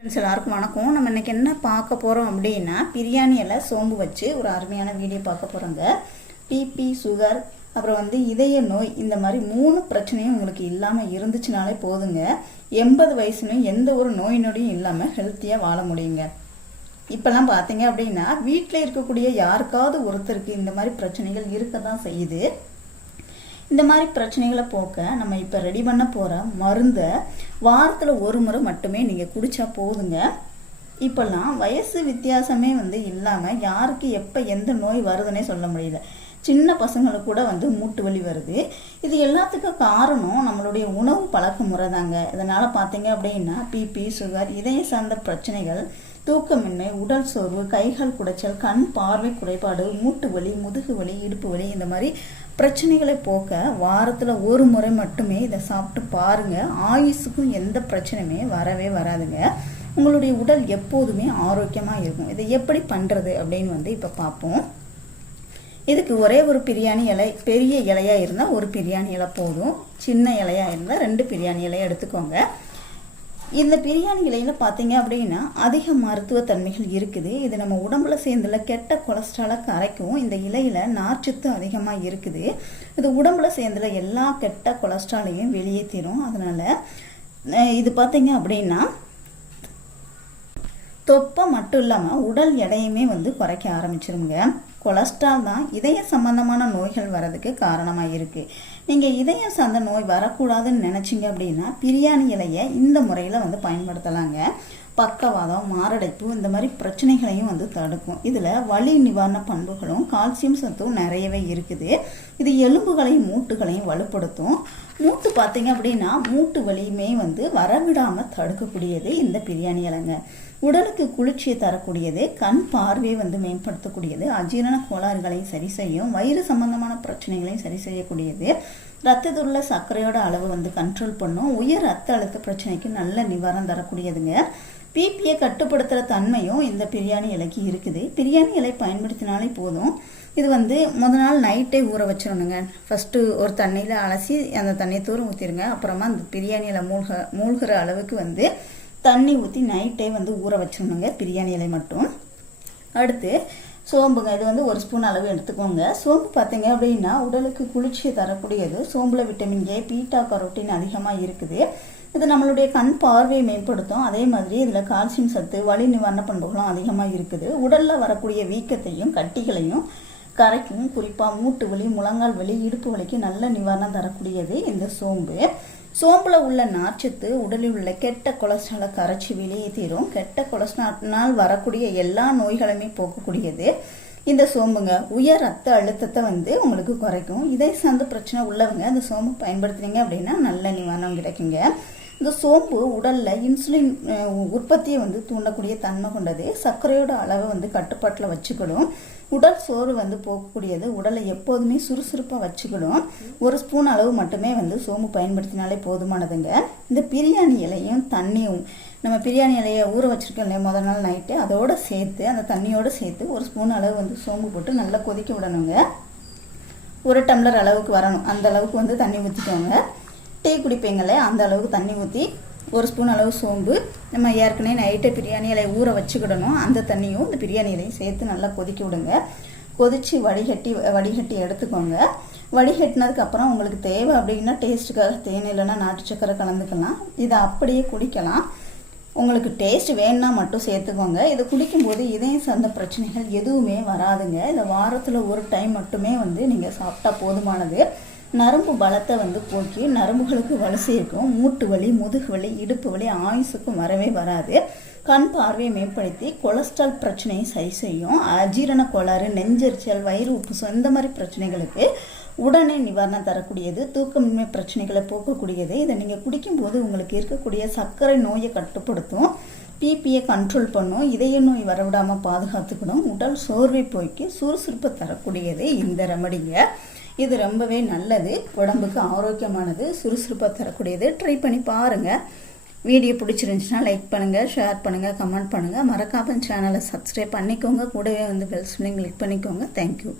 Friends எல்லாருக்கும் வணக்கம். நம்ம இன்றைக்கி என்ன பார்க்க போகிறோம் அப்படின்னா பிரியாணி எல்லாம் சோம்பு வச்சு ஒரு அருமையான வீடியோ பார்க்க போகிறோங்க பிபி சுகர் அப்புறம் வந்து இதய நோய் இந்த மாதிரி மூணு பிரச்சனையும் உங்களுக்கு இல்லாமல் இருந்துச்சுனாலே போதுங்க. எண்பது வயசுலையும் எந்த ஒரு நோய் நொடியும் இல்லாமல் ஹெல்த்தியாக வாழ முடியுங்க. இப்போல்லாம் பார்த்தீங்க அப்படின்னா வீட்டில் இருக்கக்கூடிய யாருக்காவது ஒருத்தருக்கு இந்த மாதிரி பிரச்சனைகள் இருக்க தான் செய்யுது. இந்த மாதிரி பிரச்சனைகளை போக்க நம்ம இப்போ ரெடி பண்ண போகிற மருந்தை வாரத்தில் ஒரு முறை மட்டுமே நீங்கள் குடிச்சா போதுங்க. இப்போல்லாம் வயசு வித்தியாசமே வந்து இல்லாமல் யாருக்கு எப்போ எந்த நோய் வருதுன்னே சொல்ல முடியல. சின்ன பசங்களுக்கு கூட வந்து மூட்டு வலி வருது. இது எல்லாத்துக்கும் காரணம் நம்மளுடைய உணவு பழக்க முறை தாங்க. இதனால் பார்த்தீங்க அப்படின்னா பிபி சுகர் இதயம் சார்ந்த பிரச்சனைகள் தூக்கமின்மை உடல் சோர்வு கைகள் குடைச்சல் கண் பார்வை குறைபாடு மூட்டு வலி முதுகு வலி இடுப்பு வலி இந்த மாதிரி பிரச்சனைகளை போக்க வாரத்தில் ஒரு முறை மட்டுமே இதை சாப்பிட்டு பாருங்க. ஆயுஸுக்கும் எந்த பிரச்சனையுமே வரவே வராதுங்க. உங்களுடைய உடல் எப்போதுமே ஆரோக்கியமாக இருக்கும். இதை எப்படி பண்ணுறது அப்படின்னு வந்து இப்போ பார்ப்போம் இதுக்கு ஒரே ஒரு பிரியாணி இலை பெரிய இலையாக இருந்தால் ஒரு பிரியாணி இலை போதும். சின்ன இலையாக இருந்தால் ரெண்டு பிரியாணி இலையை எடுத்துக்கோங்க. இந்த பிரியாணி இலையில் பார்த்தீங்க அப்படின்னா அதிக மருத்துவ தன்மைகள் இருக்குது. இது நம்ம உடம்புல சேர்ந்துல கெட்ட கொலஸ்ட்ராலை கரைக்கும். இந்த இலையில் நார்ச்சத்து அதிகமாக இருக்குது. இது உடம்புல சேர்ந்துல எல்லா கெட்ட கொலஸ்ட்ராலையும் வெளியேற்றிடும் அதனால் இது பார்த்தீங்க அப்படின்னா தொப்பை மட்டும் இல்லாமல் உடல் எடையுமே வந்து குறைக்க ஆரம்பிச்சிருங்க. கொலஸ்ட்ரால் தான் இதய சம்பந்தமான நோய்கள் வரதுக்கு காரணமாக இருக்குது நீங்கள் இதயம் சார்ந்த நோய் வரக்கூடாதுன்னு நினச்சிங்க அப்படின்னா பிரியாணி இலையை இந்த முறையில் வந்து பயன்படுத்தலாங்க. பக்கவாதம் மாரடைப்பு இந்த மாதிரி பிரச்சனைகளையும் வந்து தடுக்கும். இதில் வலி நிவாரண பண்புகளும் கால்சியம் சத்தும் நிறையவே இருக்குது. இது எலும்புகளையும் மூட்டுகளையும் வலுப்படுத்தும். மூட்டு பார்த்தீங்க அப்படின்னா மூட்டு வலியுமே வந்து வரவிடாமல் தடுக்கக்கூடியது இந்த பிரியாணி இலைங்க. உடலுக்கு குளிர்ச்சியை தரக்கூடியது கண் பார்வையை வந்து மேம்படுத்தக்கூடியது அஜீரண கோளாறுகளையும் சரி செய்யும் வயிறு சம்பந்தமான பிரச்சனைகளையும் சரி செய்யக்கூடியது. ரத்தத்தில் உள்ள சர்க்கரையோட அளவு வந்து கண்ட்ரோல் பண்ணும். உயர் ரத்த அழுத்த பிரச்சனைக்கு நல்ல நிவாரணம் தரக்கூடியதுங்க. பிபியை கட்டுப்படுத்துகிற தன்மையும் இந்த பிரியாணி இலைக்கு இருக்குது. பிரியாணி இலை பயன்படுத்தினாலே போதும். இது வந்து முத நாள் நைட்டே ஊற வச்சிடணுங்க ஃபஸ்ட்டு ஒரு தண்ணியில் அலசி அந்த தண்ணியை தூரம் ஊற்றிடுங்க அப்புறமா அந்த பிரியாணி இலை மூழ்க மூழ்கிற அளவுக்கு வந்து தண்ணி ஊற்றி நைட்டே வந்து ஊற வச்சிடணுங்க பிரியாணி இலை மட்டும். அடுத்து சோம்புங்க. இது வந்து ஒரு ஸ்பூன் அளவு எடுத்துக்கோங்க. சோம்பு பார்த்தீங்க அப்படின்னா உடலுக்கு குளிர்ச்சியை தரக்கூடியது. சோம்பில் விட்டமின் ஏ பீட்டா கரோட்டின் அதிகமாக இருக்குது. இது நம்மளுடைய கண் பார்வையை மேம்படுத்தும். அதே மாதிரி இதில் கால்சியம் சத்து வலி நிவாரண பண்புகளும் அதிகமாக இருக்குது. உடலில் வரக்கூடிய வீக்கத்தையும் கட்டிகளையும் கரைக்கும். குறிப்பாக மூட்டு வலி முழங்கால் வலி இடுப்பு வலிக்கு நல்ல நிவாரணம் தரக்கூடியது இந்த சோம்பு. சோம்பில் உள்ள நார்ச்சத்து உடலில் உள்ள கெட்ட கொலஸ்ட்ராலை கரைச்சி தீரும். கெட்ட கொலஸ்ட்ரால்னால் வரக்கூடிய எல்லா நோய்களுமே போக்கக்கூடியது இந்த சோம்புங்க. உயர் ரத்த அழுத்தத்தை வந்து உங்களுக்கு குறைக்கும். இதை சார்ந்த பிரச்சனை உள்ளவங்க இந்த சோம்பு பயன்படுத்துனீங்க அப்படின்னா நல்ல நிவாரணம் கிடைக்குங்க. இந்த சோம்பு உடலில் இன்சுலின் உற்பத்தியை வந்து தூண்டக்கூடிய தன்மை கொண்டது. சர்க்கரையோட அளவை வந்து கட்டுப்பாட்டில் வச்சுக்கிடும் உடல் சோறு வந்து போகக்கூடியது. உடலை எப்போதுமே சுறுசுறுப்பாக வச்சுக்கிடும் ஒரு ஸ்பூன் அளவு மட்டுமே வந்து சோம்பு பயன்படுத்தினாலே போதுமானதுங்க. இந்த பிரியாணி இலையும் தண்ணியும் நம்ம பிரியாணி இலையை ஊற வச்சுருக்கோம் இல்லையா முதல் நாள் நைட்டு அதோட சேர்த்து அந்த தண்ணியோட சேர்த்து ஒரு ஸ்பூன் அளவு வந்து சோம்பு போட்டு நல்லா கொதிக்க விடணுங்க. ஒரு டம்ளர் அளவுக்கு வரணும். அந்த அளவுக்கு வந்து தண்ணி ஊற்றிக்கோங்க டீ குடிப்பீங்களே அந்த அளவுக்கு தண்ணி ஊற்றி ஒரு ஸ்பூன் அளவு சோம்பு நம்ம ஏற்கனவே நைட்டு பிரியாணி இலையை ஊற வச்சுக்கிடணும். அந்த தண்ணியும் இந்த பிரியாணி இலையும் சேர்த்து நல்லா கொதிக்க விடுங்க. கொதித்து வடிகட்டி வடிகட்டி எடுத்துக்கோங்க. வடிகட்டினதுக்கப்புறம் உங்களுக்கு தேவை அப்படின்னா டேஸ்ட்டுக்காக தேன் இல்லைன்னா நாட்டு சக்கரை கலந்துக்கலாம். இதை அப்படியே குடிக்கலாம். உங்களுக்கு டேஸ்ட் வேணும்னா மட்டும் சேர்த்துக்கோங்க. இதை குடிக்கும்போது இதயம் சார்ந்த பிரச்சனைகள் எதுவுமே வராதுங்க. இதை வாரத்தில் ஒரு டைம் மட்டுமே வந்து நீங்கள் சாப்பிட்டா போதுமானது. நரம்பு பலத்தை வந்து போக்கி நரம்புகளுக்கு வலு சேர்க்கும் மூட்டு வலி முதுகு வலி இடுப்பு வலி ஆயுசுக்கும் வரவே வராது. கண் பார்வையை மேம்படுத்தி கொலஸ்ட்ரால் பிரச்சனையை சரி செய்யும். அஜீரண கோளாறு நெஞ்செரிச்சல் வயிறு உப்புசம் இந்த மாதிரி பிரச்சனைகளுக்கு உடனே நிவாரணம் தரக்கூடியது தூக்கமின்மை பிரச்சனைகளை போக்கக்கூடியது. இதை நீங்கள் குடிக்கும்போது உங்களுக்கு இருக்கக்கூடிய சர்க்கரை நோயை கட்டுப்படுத்தும். பிபியை கண்ட்ரோல் பண்ணும். இதய நோய் வரவிடாமல் பாதுகாத்துக்கணும். உடல் சோர்வை போக்கி சுறுசுறுப்பை தரக்கூடியது இந்த ரெமடிங்க இது ரொம்பவே நல்லது. உடம்புக்கு ஆரோக்கியமானது. சுறுசுறுப்பாக தரக்கூடியது. ட்ரை பண்ணி பாருங்கள் வீடியோ பிடிச்சிருந்துச்சுன்னா லைக் பண்ணுங்கள் ஷேர் பண்ணுங்கள் கமெண்ட் பண்ணுங்கள் மறக்காமல் சேனலை சப்ஸ்கிரைப் பண்ணிக்கோங்க. கூடவே வந்து பெல் ஸ்பில்லிங் கிளிக் பண்ணிக்கோங்க. Thank you